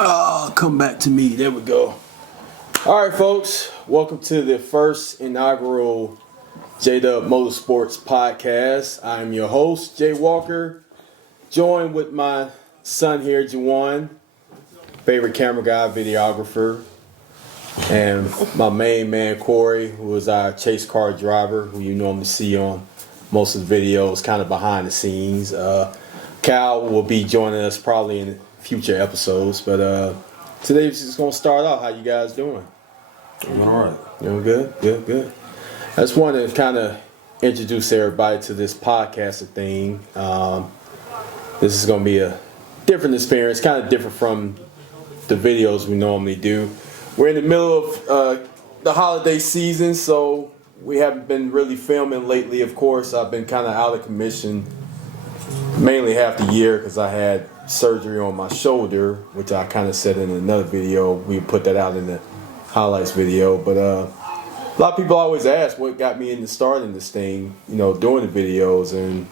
Come back to me. There we go. All right, folks. Welcome to the first inaugural J-Dub Motorsports podcast. I'm your host, Jay Walker, joined with my son here, Juwan, favorite camera guy, videographer, and my main man, Corey, who is our chase car driver, who you normally see on most of the videos, kind of behind the scenes. Cal will be joining us probably in future episodes, but today we're just going to start out. How you guys doing? I'm all right. Doing good? Good. I just wanted to kind of introduce everybody to this podcasting thing. This is going to be a different experience, kind of different from the videos we normally do. We're in the middle of the holiday season, so we haven't been really filming lately. Of course, I've been kind of out of commission mainly half the year because I had surgery on my shoulder, which I kind of said in another video. We put that out in the highlights video. But a lot of people always ask what got me into starting this thing, doing the videos. And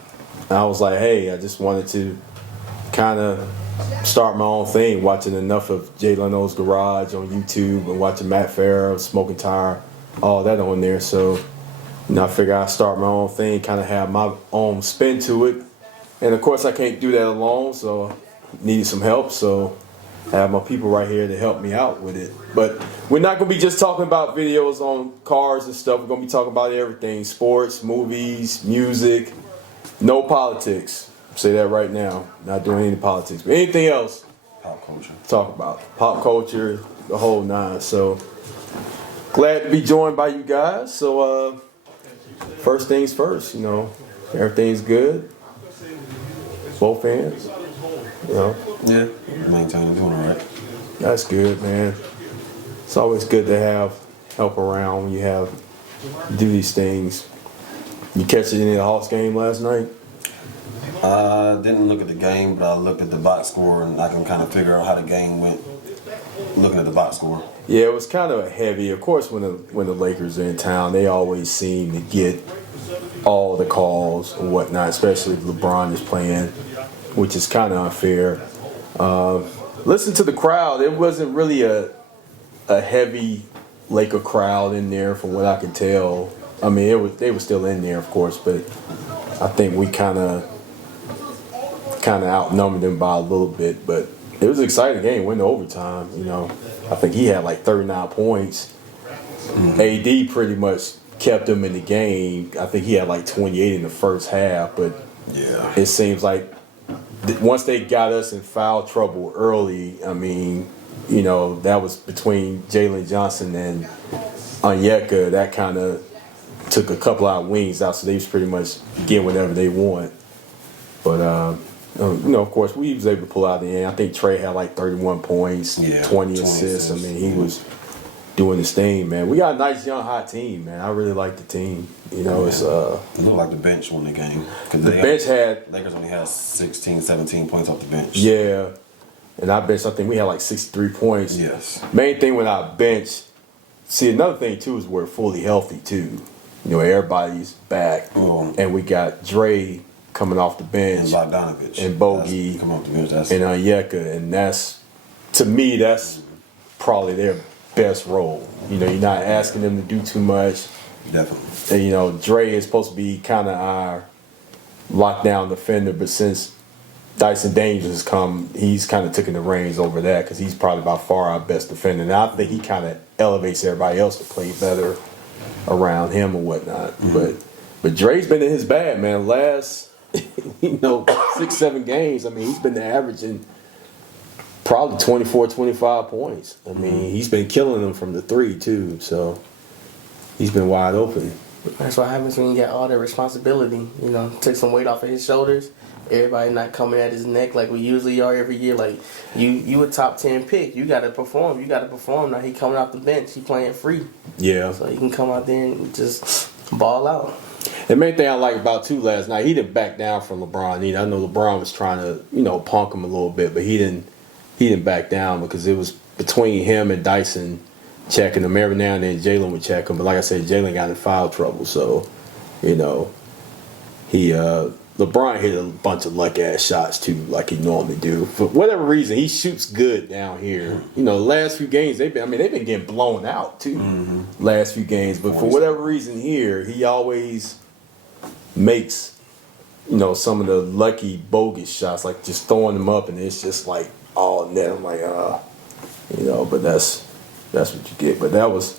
I was like, hey, I just wanted to kind of start my own thing, watching enough of Jay Leno's Garage on YouTube and watching Matt Farah, Smoking Tire, all that on there. So, I figure I'd start my own thing, kind of have my own spin to it. And of course, I can't do that alone, so needed some help. So I have my people right here to help me out with it. But we're not going to be just talking about videos on cars and stuff. We're going to be talking about everything: sports, movies, music, no politics. Say that right now. Not doing any politics, but anything else. Pop culture. Talk about pop culture, the whole nine. So glad to be joined by you guys. So first things first, everything's good. Both ends, Yeah, maintaining, doing all right. That's good, man. It's always good to have help around when you do these things. You catch it in the Hawks game last night? I didn't look at the game, but I looked at the box score, and I can kind of figure out how the game went looking at the box score. Yeah, it was kind of heavy. Of course, when the Lakers are in town, they always seem to get all the calls and whatnot, especially if LeBron is playing, which is kind of unfair. Listen to the crowd. It wasn't really a heavy Laker crowd in there from what I could tell. I mean, they were still in there, of course, but I think we kind of outnumbered them by a little bit. But it was an exciting game. Went to overtime. I think he had like 39 points. AD pretty much kept him in the game. I think he had like 28 in the first half, but yeah, it seems like once they got us in foul trouble early, that was between Jalen Johnson and Onyeka. That kind of took a couple of wings out, so they was pretty much getting whatever they want. But of course, we was able to pull out the end. I think Trey had like 31 points, 20 assists. He was doing his thing, man. We got a nice young hot team, man. I really like the team. It's it looked like the bench won the game. The bench had Lakers only had 16, 17 points off the bench. Yeah, and our bench, I think we had like 63 points. Yes. Main thing with our bench. See, another thing too is we're fully healthy too. Everybody's back, and we got Dre coming off the bench, and Bogdanovich, and Bogey, coming off the bench, and Onyeka, and to me that's probably their best role. You're not asking them to do too much. Definitely. And, Dre is supposed to be kind of our lockdown defender, but since Dyson Daniels has come, he's kind of taken the reins over that because he's probably by far our best defender. And I think he kind of elevates everybody else to play better around him and whatnot. Mm-hmm. But Dre's been in his bag, man. Last 6-7 games, he's been averaging probably 24, 25 points. He's been killing them from the three, too. So he's been wide open. That's what happens when you get all the responsibility. Take some weight off of his shoulders. Everybody not coming at his neck like we usually are every year. Like, you a top 10 pick. You got to perform. Now he coming off the bench. He playing free. Yeah. So he can come out there and just ball out. The main thing I like about too last night, he didn't back down from LeBron either. I know LeBron was trying to, punk him a little bit, but he didn't back down because it was between him and Dyson checking him. Every now and then Jalen would check him, but like I said, Jalen got in foul trouble, so he LeBron hit a bunch of luck ass shots too, like he normally do. For whatever reason, he shoots good down here. You know, the last few games they've been getting blown out too. Last few games, but for whatever reason here, he always makes some of the lucky bogus shots, like just throwing them up, and it's just like all net. I'm like, but that's what you get. But that was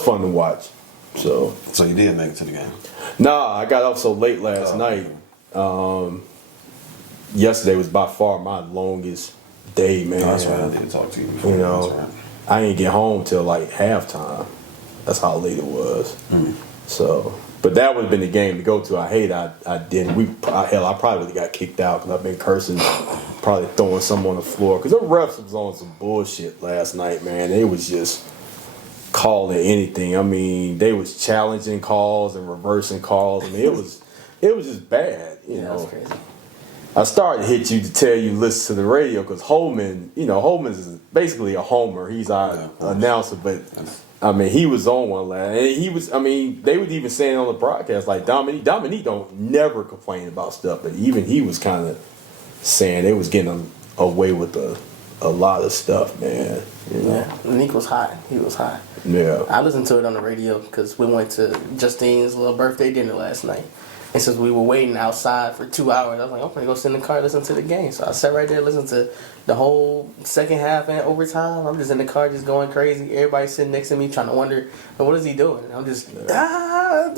fun to watch. So you did make it to the game? Nah, I got up so late last night. Yesterday was by far my longest day, man. That's right. I did talk to you before. You know, That's right. I didn't get home till like halftime. That's how late it was. So, but that would have been the game to go to. I didn't. I probably would have got kicked out because I've been cursing, probably throwing something on the floor. Because the refs was on some bullshit last night, man. They was just calling anything. I mean, they was challenging calls and reversing calls. I mean, it was just bad. You know, that's crazy. I started to hit you to tell you listen to the radio because Holman is basically a homer. He's our announcer, but I mean, he was on one last, and he was. I mean, they would even saying on the broadcast like Dominique don't never complain about stuff, but even he was kind of saying they was getting away with a lot of stuff, man. You know? Yeah, Nick was hot. He was hot. Yeah. I listened to it on the radio because we went to Justine's little birthday dinner last night. And since we were waiting outside for 2 hours, I was like, I'm going to go sit in the car and listen to the game. So I sat right there, listened to the whole second half and overtime. I'm just in the car just going crazy. Everybody sitting next to me trying to wonder, what is he doing? I'm just, three. Yeah.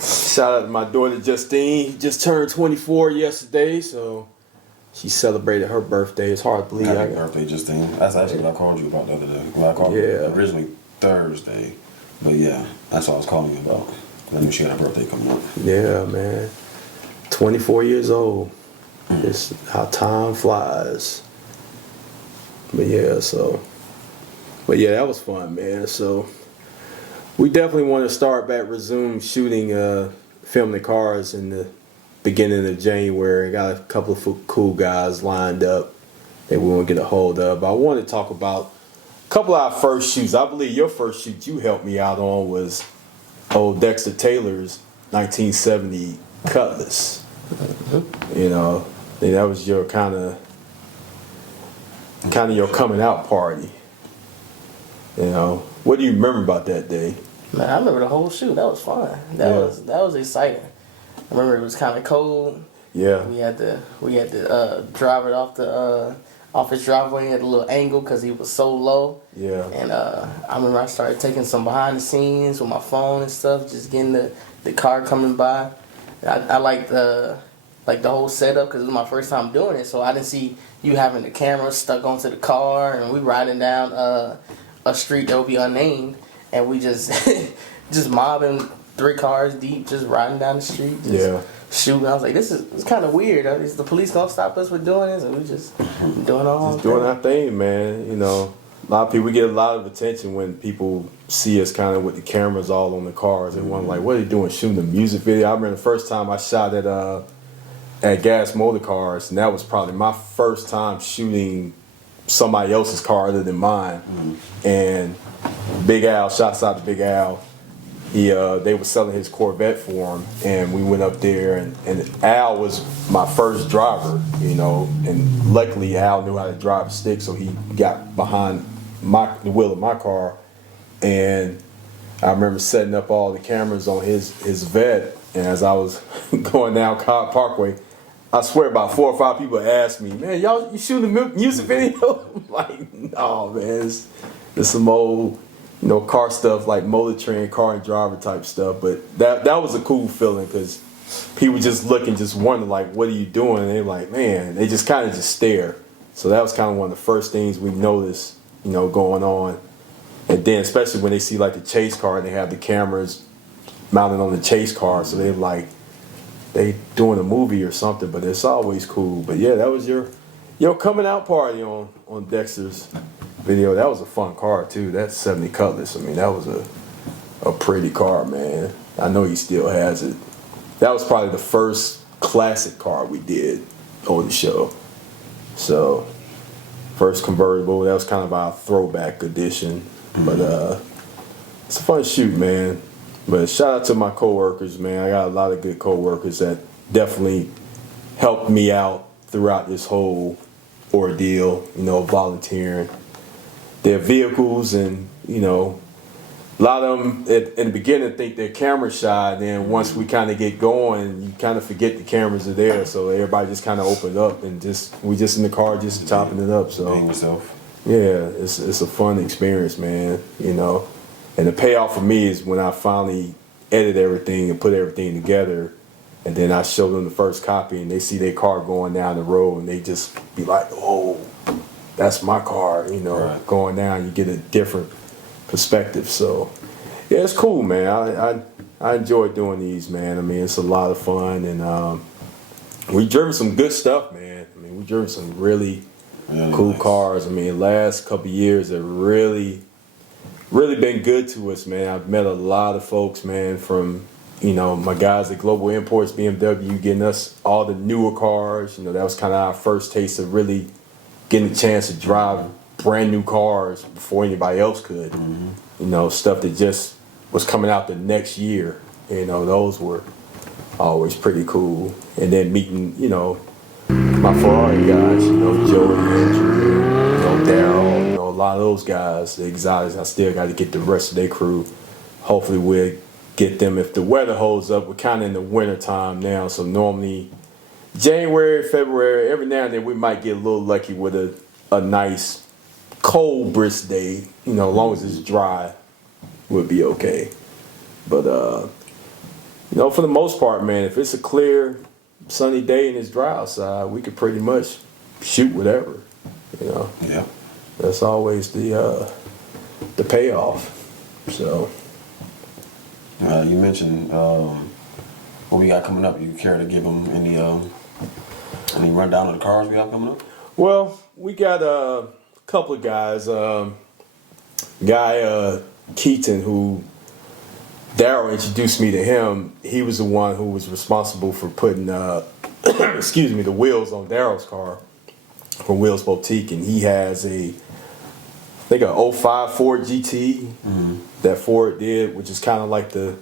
Shout out to my daughter Justine. Just turned 24 yesterday, so she celebrated her birthday. It's hard to believe. Happy birthday, Justine. That's actually what I called you about the other day. Well, I called you originally Thursday, but yeah, that's what I was calling you about. I knew she had her birthday coming up. Yeah, man. 24 years old. It's how time flies. But yeah, that was fun, man. So we definitely want to resume shooting, filming the cars in the beginning of January. Got a couple of cool guys lined up that we want to get a hold of. But I want to talk about a couple of our first shoots. I believe your first shoot you helped me out on was old Dexter Taylor's 1970 Cutlass. You know, that was your kind of your coming out party. You know, what do you remember about that day? Man, I remember the whole shoot. That was fun. That was exciting. I remember it was kind of cold. Yeah. We had to drive it off his driveway at a little angle because he was so low. Yeah. And I remember I started taking some behind the scenes with my phone and stuff, just getting the car coming by. I liked the whole setup because it was my first time doing it, so I didn't see you having the camera stuck onto the car, and we riding down a street that would be unnamed, and we just just mobbing 3 cars deep, just riding down the street, shooting. I was like, it's kind of weird. Is the police gonna stop us for doing this? And we just doing our own doing our thing, man. You know, a lot of people get a lot of attention when people see us kind of with the cameras all on the cars. They want like, what are you doing, shooting a music video? I remember the first time I shot at Gas Motor Cars, and that was probably my first time shooting somebody else's car other than mine. And Big Al, shouts out to Big Al. They were selling his Corvette for him, and we went up there, and Al was my first driver, you know, and luckily Al knew how to drive a stick, so he got behind the wheel of my car, and I remember setting up all the cameras on his Vet, and as I was going down Cobb Parkway, I swear about 4 or 5 people asked me, man, you shooting a music video? I'm like, no, man, it's some old, you know, car stuff like Motor Trend, Car and Driver type stuff. But that was a cool feeling because people just looking, just wondering like, what are you doing? And they're like, man, they just kind of just stare. So that was kind of one of the first things we noticed, you know, going on. And then especially when they see like the chase car and they have the cameras mounted on the chase car, so they're like, they doing a movie or something. But it's always cool. But yeah, that was your coming out party on Dexter's video. That was a fun car too. That 70 Cutlass. I mean, that was a pretty car, man. I know he still has it. That was probably the first classic car we did on the show. So first convertible. That was kind of our throwback edition. But it's a fun shoot, man. But shout out to my coworkers, man. I got a lot of good coworkers that definitely helped me out throughout this whole ordeal, volunteering their vehicles. And a lot of them in the beginning think they're camera shy, and then once we kind of get going, you kind of forget the cameras are there, so everybody just kind of opened up and we just in the car just chopping it up. So yeah, it's a fun experience, man. And the payoff for me is when I finally edit everything and put everything together, and then I show them the first copy and they see their car going down the road and they just be like, oh, that's my car, Right. going down. You get a different perspective. So yeah, it's cool, man. I enjoy doing these, man. I mean, it's a lot of fun, and we driven some good stuff, man. I mean, we driven some really cool nice cars. I mean, the last couple of years have really been good to us, man. I've met a lot of folks, man, from my guys at Global Imports, BMW, getting us all the newer cars. That was kind of our first taste of really getting a chance to drive brand new cars before anybody else could. Mm-hmm. Stuff that just was coming out the next year. Those were always pretty cool. And then meeting, my Ferrari guys, Joey, Andrew, Daryl, a lot of those guys, the exotics. I still got to get the rest of their crew. Hopefully we'll get them if the weather holds up. We're kind of in the winter time now, so normally January, February, every now and then we might get a little lucky with a nice cold brisk day. As long as it's dry, we'll be okay. But for the most part, man, if it's a clear, sunny day and it's dry outside, we could pretty much shoot whatever. Yeah. That's always the payoff. So. You mentioned what we got coming up. You care to give them any rundown of the cars we have coming up? Well, we got a couple of guys. Guy Keaton, who Daryl introduced me to him. He was the one who was responsible for putting the wheels on Daryl's car from Wheels Boutique, and he has a 05 Ford GT that Ford did, which is kind of like the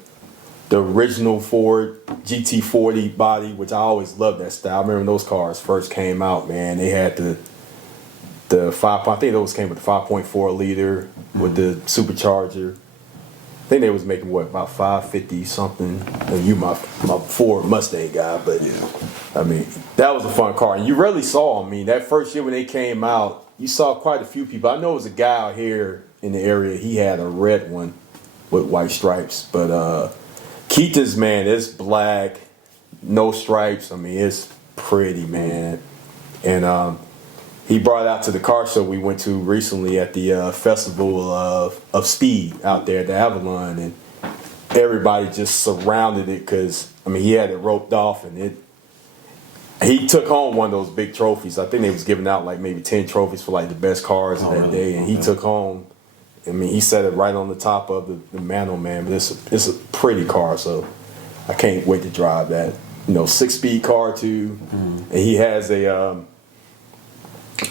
original Ford GT40 body, which I always loved that style. I remember when those cars first came out, man. They had the 5. I think those came with the 5.4 liter with the supercharger. I think they was making about 550 something. And you my Ford Mustang guy, but Yeah. I mean, that was a fun car. And you really saw them. I mean, that first year when they came out, you saw quite a few people. I know it was a guy out here in the area. He had a red one with white stripes. But Keaton's, man, it's black, no stripes. I mean, it's pretty, man. And he brought it out to the car show we went to recently at the Festival of Speed out there at the Avalon. And everybody just surrounded it because, I mean, he had it roped off, and he took home one of those big trophies. I think they was giving out like maybe 10 trophies for like the best cars of that day. And he took home, I mean, he set it right on the top of the mantle, man. But it's a pretty car, so I can't wait to drive that. 6-speed car too. And he has a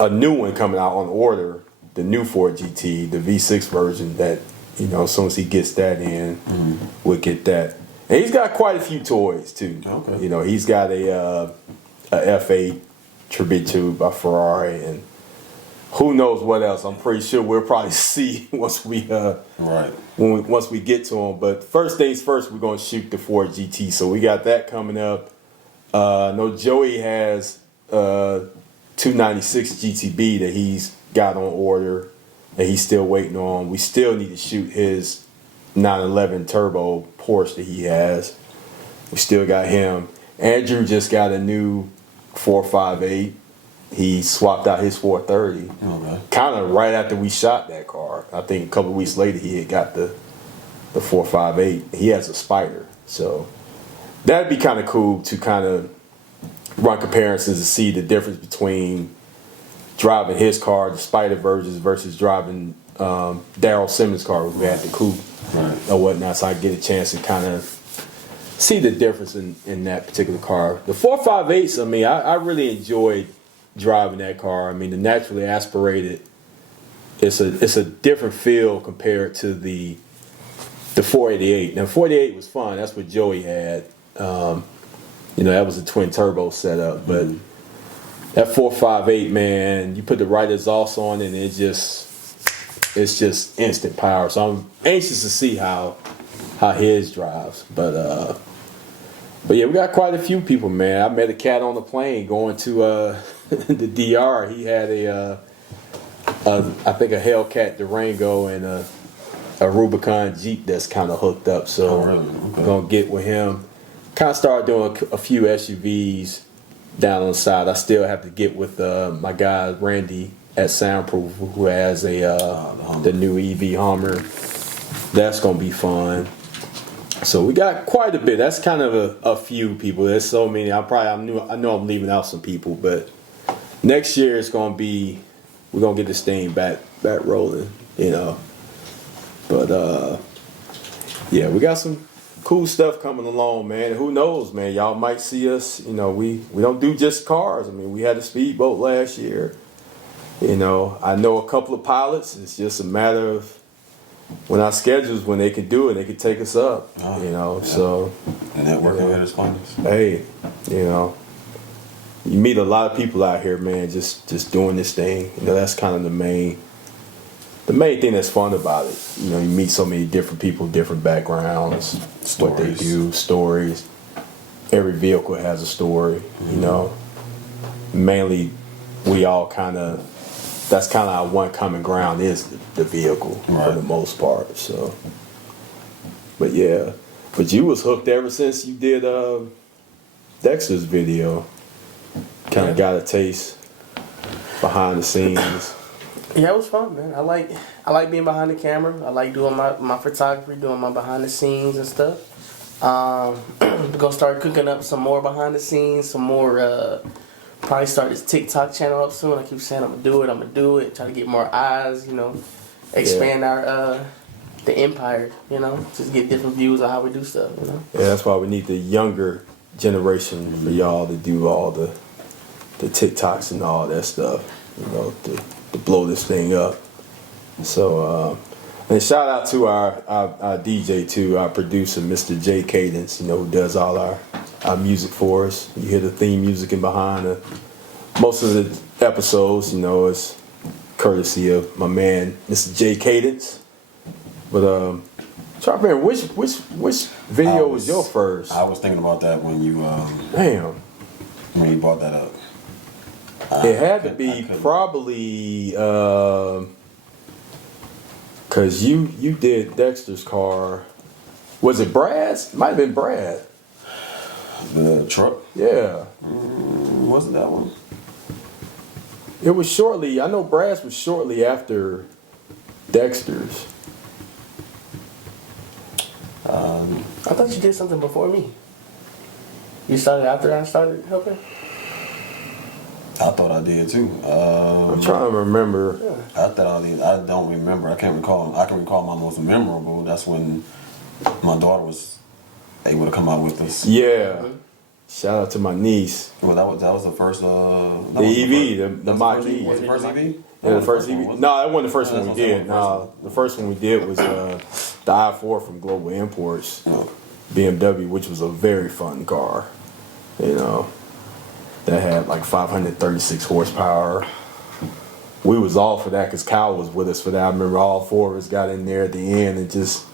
new one coming out on order, the new Ford GT, the V6 version that, as soon as he gets that in, we'll get that. And he's got quite a few toys too. Okay. He's got a F8 tribute to by Ferrari, and who knows what else. I'm pretty sure we'll probably see once we once we get to him. But first things first, we're gonna shoot the Ford GT. So we got that coming up. No, Joey has 296 GTB that he's got on order that he's still waiting on. We still need to shoot his 911 turbo Porsche that he has. We still got him. Andrew just got a new 458. He swapped out his 430. Okay. Kind of right after we shot that car. I think a couple of weeks later he had got the 458. He has a Spider. So that'd be kind of cool to kind of run comparisons to see the difference between driving his car, the Spider versus driving Daryl Simmons' car, who had the coupe or whatnot. So I get a chance to kind of see the difference in that particular car. The 458s, I mean, I really enjoyed driving that car. I mean, the naturally aspirated, it's a different feel compared to the The 488. Now 488 was fun. That's what Joey had. That was a twin turbo setup, but that 458, man, you put the right exhaust on it and it's just instant power. So I'm anxious to see how his drives. But yeah, we got quite a few people, man. I met a cat on the plane going to the DR. He had I think a Hellcat Durango and a Rubicon Jeep that's kind of hooked up. So I'm gonna get with him. Kind of started doing a few SUVs down on the side. I still have to get with my guy Randy at Soundproof, who has the new EV Hummer. That's gonna be fun. So we got quite a bit. That's kind of a few people. There's so many. I know I'm leaving out some people, but next year it's gonna be, we're gonna get this thing back rolling, But yeah, we got some cool stuff coming along, man. Who knows, man? Y'all might see us. We don't do just cars. I mean, we had a speedboat last year. I know a couple of pilots. It's just a matter of when our schedules, when they could do it, they could take us up. So the networking at its finest. Hey, you meet a lot of people out here, man. Just doing this thing. That's kind of the main thing that's fun about it. You meet so many different people, different backgrounds, what they do, stories. Every vehicle has a story, Mainly, we all that's kind of our one common ground is the vehicle for the most part. So, but yeah, but you was hooked ever since you did Dexter's video. Kind of got a taste behind the scenes. Yeah, it was fun, man. I like being behind the camera. I like doing my photography, doing my behind the scenes and stuff. We're gonna start cooking up some more behind the scenes, some more. Probably start this TikTok channel up soon. I keep saying I'm gonna do it. Try to get more eyes, expand our the empire, just get different views of how we do stuff, Yeah, that's why we need the younger generation for y'all to do all the TikToks and all that stuff, to blow this thing up. So, and shout out to our DJ too, our producer, Mr. J Cadence, who does all our music for us. You hear the theme music in behind most of the episodes, it's courtesy of my man, Mr. J Cadence. But try to remember which video was your first? I was thinking about that when you when you brought that up. It had to be probably because you did Dexter's car. Was it Brad's? Might have been Brad. The truck? Yeah. Was it that one? It was shortly. I know Brad's was shortly after Dexter's. I thought you did something before me. You started after I started helping? I thought I did too. I'm trying to remember. I don't remember. I can't recall. I can recall my most memorable. That's when my daughter was able to come out with us. Yeah. Shout out to my niece. Well, that was the first. The EV, the Mach E. Was the first EV? Yeah, the first EV. No, that wasn't the first one we did. No, the first one we did was the i4 from Global Imports, BMW, which was a very fun car. That had like 536 horsepower. We was all for that because Kyle was with us for that. I remember all four of us got in there at the end and just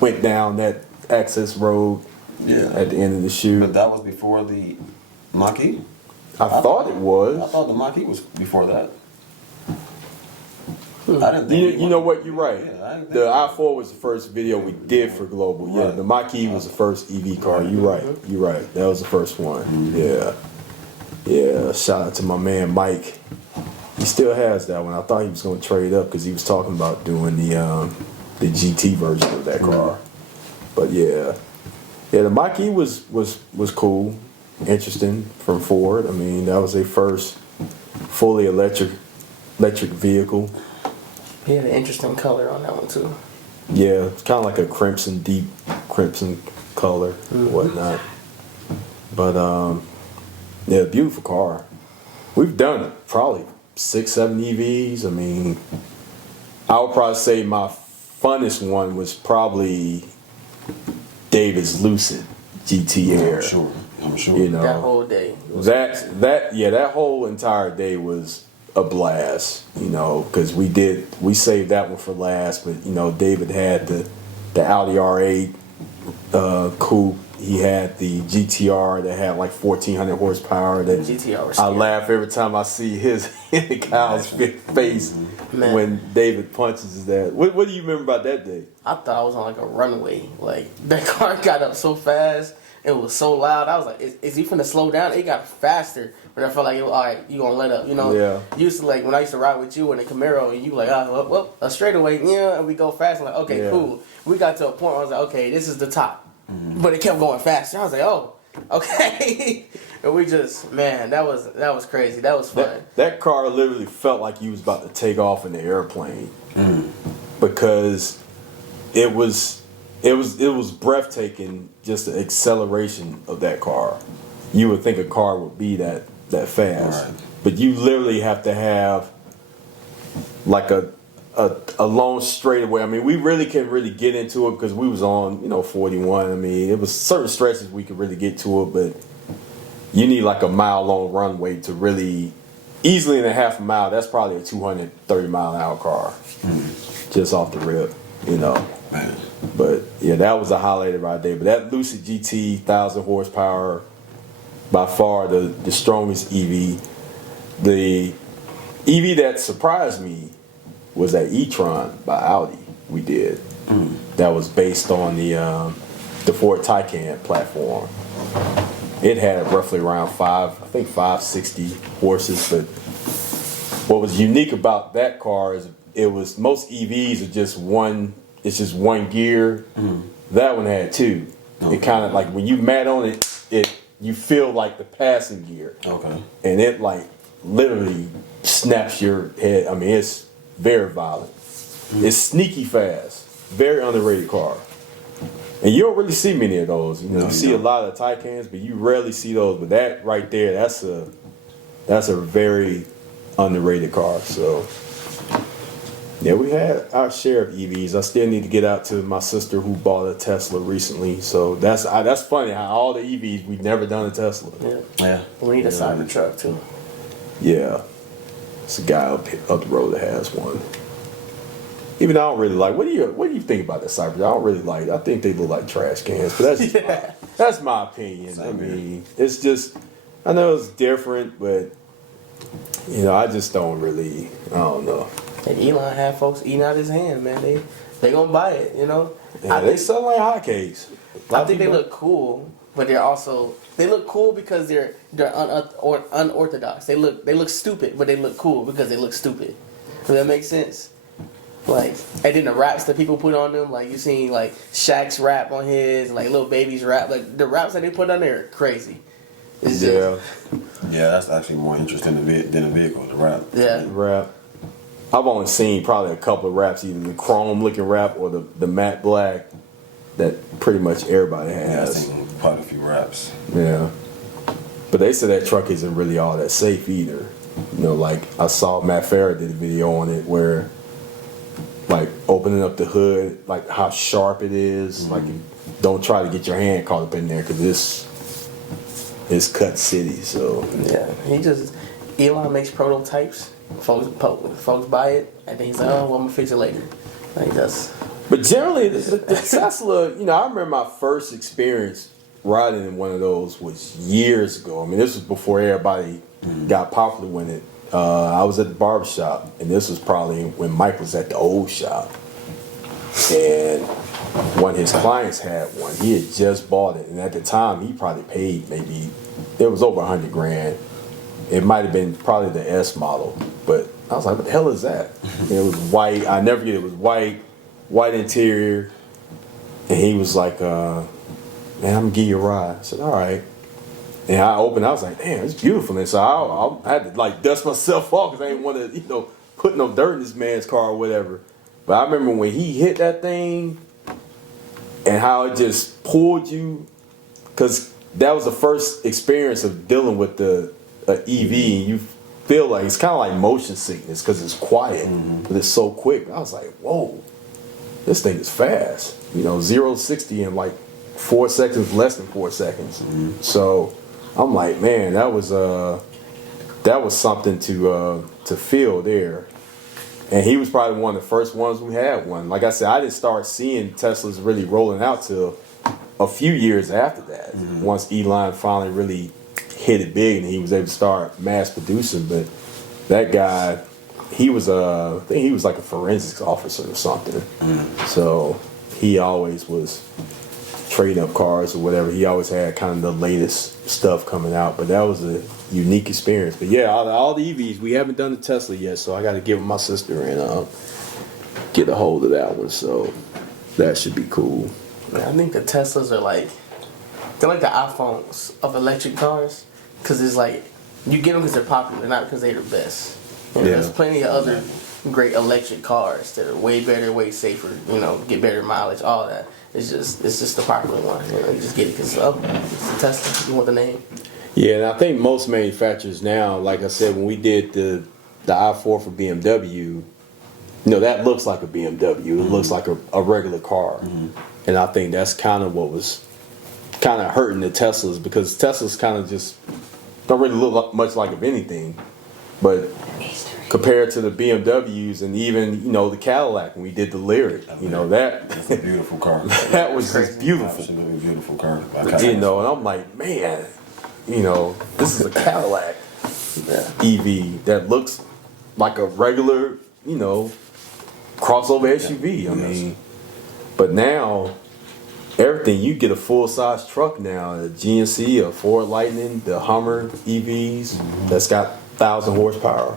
went down that access road at the end of the shoot. But that was before the Mach-E? I thought it was. I thought the Mach-E was before that. I didn't think you know what? You're right. Yeah, the i4 was the first video we did for Global. Yeah, the Mach-E was the first EV car. You're right. You're right. That was the first one. Mm-hmm. Yeah. Shout out to my man Mike. He still has that one. I thought he was going to trade up because he was talking about doing the GT version of that car. But yeah, the Mach-E was cool, interesting from Ford. I mean, that was their first fully electric vehicle. He had an interesting color on that one too. Yeah, it's kind of like a deep crimson color, whatnot. But yeah, beautiful car. We've done probably 6-7 EVs. I mean, I would probably say my funnest one was probably David's Lucid GT Air. I'm sure. You know, That whole day. that whole entire day was a blast. You know, because we saved that one for last. But you know, David had the Audi R8 coupe. He had the GTR that had like 1,400 horsepower. That GTR was I scary. laugh every time I see his Kyle's face Man. when David punches that. What do you remember about that day? I thought I was on like a runway. Like that car got up so fast. It was so loud. I was like, is he finna slow down? It got faster. But I felt like, all right, you gonna let up, you know? Yeah. Used to like when I used to ride with you in the Camaro, and you like, well, a straightaway, yeah, and we go fast. I'm like, okay, Yeah. cool. We got to a point where I was like, okay, this is the top. But it kept going faster. I was like, oh, okay. And we just, man, that was crazy. That was fun. That car literally felt like he was about to take off in the airplane because it was breathtaking. Just the acceleration of that car. You would think a car would be that fast, Right. but you literally have to have like a long straightaway. I mean, we really couldn't really get into it because we was on 41. I mean, it was certain stretches we could really get to it, but you need like a mile long runway to really easily in a half a mile. That's probably a 230 mile an hour car, just off the rip, you know. Man. But yeah, that was a highlight of our day. But that Lucid GT 1,000 horsepower, by far the strongest EV. The EV that surprised me was that e-tron by Audi we did. That was based on the Ford Taycan platform. It had roughly around 560 horses. But what was unique about that car is it was most EVs are just one. It's just one gear. That one had two. It kind of like when you mat on it, you feel like the passing gear. Okay. And it like literally snaps your head. I mean, it's very violent. It's sneaky fast. Very underrated car. And you don't really see many of those. You know, No, you you see a don't. lot of Taycans, but you rarely see those. But that right there, that's a very underrated car. So yeah, we had our share of EVs. I still need to get out to my sister who bought a Tesla recently. So that's funny how all the EVs we've never done a Tesla. Yeah. Yeah. We need a Cybertruck too. Yeah, it's a guy up the road that has one. Even I don't really like. What do you think about that Cybertruck? I don't really like. I think they look like trash cans, but that's just that's my opinion. Same I here. mean, it's just I know it's different, but I just don't really. I don't know. And Elon had folks eating out his hand, man. They gonna buy it, you know. Yeah, they sell like hotcakes. I think they look cool, but they look cool because they're unorthodox. They look stupid, but they look cool because they look stupid. Does that make sense? Like, and then the raps that people put on them, like you seen like Shaq's rap on his, like Lil Baby's rap, like the raps that they put on there are crazy. It's Yeah, Yeah, that's actually more interesting than a vehicle, the rap. Yeah. rap. I've only seen probably a couple of raps, either the chrome looking rap or the matte black that pretty much everybody Yeah, I've has. seen quite a few raps. Yeah. But they said that truck isn't really all that safe either. Like I saw Matt Farah did a video on it where like opening up the hood, like how sharp it is. Like don't try to get your hand caught up in there because it's cut city. So Yeah, Elon makes prototypes. Folks buy it, and then he's like, "Oh, well, I'm gonna fix it later." Like that's But generally, the Tesla, I remember my first experience riding in one of those was years ago. I mean, this was before everybody got popular with it. I was at the barbershop, and this was probably when Mike was at the old shop. And one of his clients had one. He had just bought it, and at the time, he probably paid it was over $100,000. It might have been probably the S model, but I was like, what the hell is that? And it was white. I never forget, it was white interior. And he was like, man, I'm gonna give you a ride. I said, all right. And I opened, I was like, damn, it's beautiful. And so I had to like dust myself off because I didn't want to, put no dirt in this man's car or whatever. But I remember when he hit that thing and how it just pulled you, because that was the first experience of dealing with the EV, and you feel like it's kind of like motion sickness because it's quiet, but it's so quick. I was like, whoa. this thing is fast. 0 to 60 in like 4 seconds, less than 4 seconds. So I'm like, man, that was something to feel there. And he was probably one of the first ones who had one. Like I said, I didn't start seeing Teslas really rolling out till a few years after that. Once Elon finally really hit it big and he was able to start mass producing. But that guy, he was I think he was like a forensics officer or something. So he always was trading up cars or whatever. He always had kind of the latest stuff coming out. But that was a unique experience. But yeah, all the EVs, we haven't done the Tesla yet, so I got to give my sister and get a hold of that one. So that should be cool. Yeah, I think the Teslas are they're like the iPhones of electric cars, because it's like you get them because they're popular, not because they're the best. There's plenty of other great electric cars that are way better, way safer. Get better mileage, all that. It's just the popular one. You just get it because it's a Tesla. You want the name. Yeah, and I think most manufacturers now, like I said, when we did the i4 for BMW, that looks like a BMW. It looks like a regular car. And I think that's kind of what was kind of hurting the Teslas, because Teslas kind of just don't really look much like of anything. But compared to the BMWs and even, the Cadillac, when we did the Lyric, It's a beautiful car. that was just beautiful. Absolutely beautiful car. And I'm like, man, this is a Cadillac EV that looks like a regular, crossover SUV. I mean, but now everything, you get a full size truck now, a GMC, a Ford Lightning, the Hummer EVs that's got 1,000 horsepower.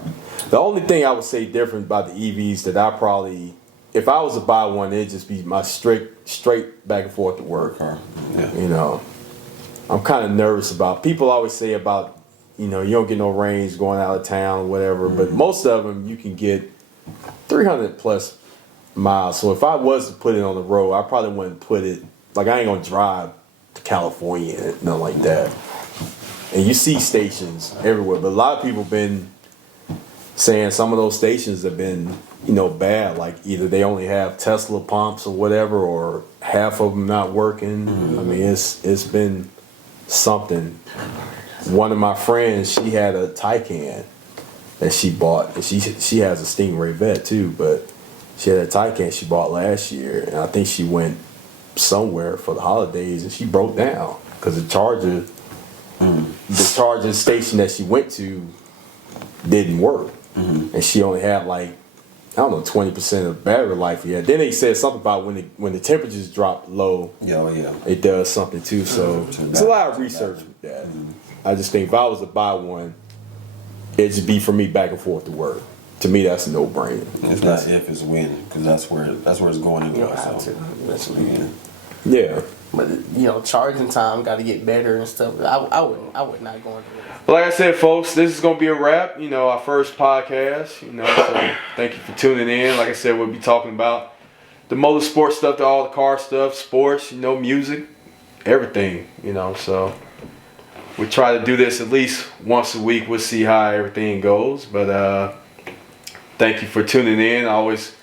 The only thing I would say different about the EVs that I probably, if I was to buy one, it'd just be my straight back and forth to work. I'm kind of nervous about, people always say about, you don't get no range going out of town or whatever, but most of them you can get 300 plus miles. So if I was to put it on the road, I probably wouldn't put it, like I ain't gonna drive to California and nothing like that. And you see stations everywhere, but a lot of people been saying some of those stations have been, bad. Like either they only have Tesla pumps or whatever, or half of them not working. I mean, it's been something. One of my friends, she had a Taycan that she bought, and she has a Stingray Vet too, but she had a Taycan she bought last year, and I think she went somewhere for the holidays and she broke down because the charger station that she went to didn't work, and she only had 20% of battery life yet. Then they said something about when the temperatures drop low, it does something too. So there's a lot of research with that. I just think if I was to buy one, it'd just be for me back and forth to work. To me, that's a no-brainer. It's not if, it's when, because that's where it's going anyway. You don't have to. Eventually. Yeah. But charging time got to get better and stuff. I would not go into it. Like I said, folks, this is gonna be a wrap. Our first podcast. So thank you for tuning in. Like I said, we'll be talking about the motorsport stuff, to all the car stuff, sports, music, everything. So we try to do this at least once a week. We'll see how everything goes. But thank you for tuning in. Always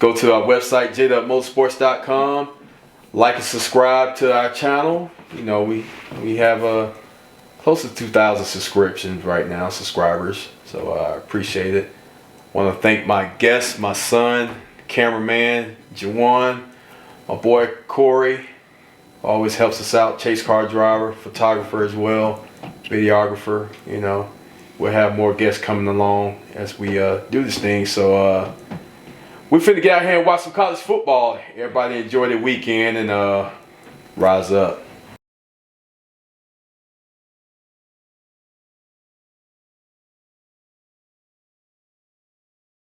go to our website, jdubmotorsports.com. Like and subscribe to our channel. We have close to 2,000 subscriptions right now, subscribers. So I appreciate it. Want to thank my guests, my son, cameraman, Jawan, my boy Corey. Always helps us out. Chase car driver, photographer as well, videographer. We'll have more guests coming along as we do this thing. So we finna get out here and watch some college football. Everybody enjoy their weekend and rise up.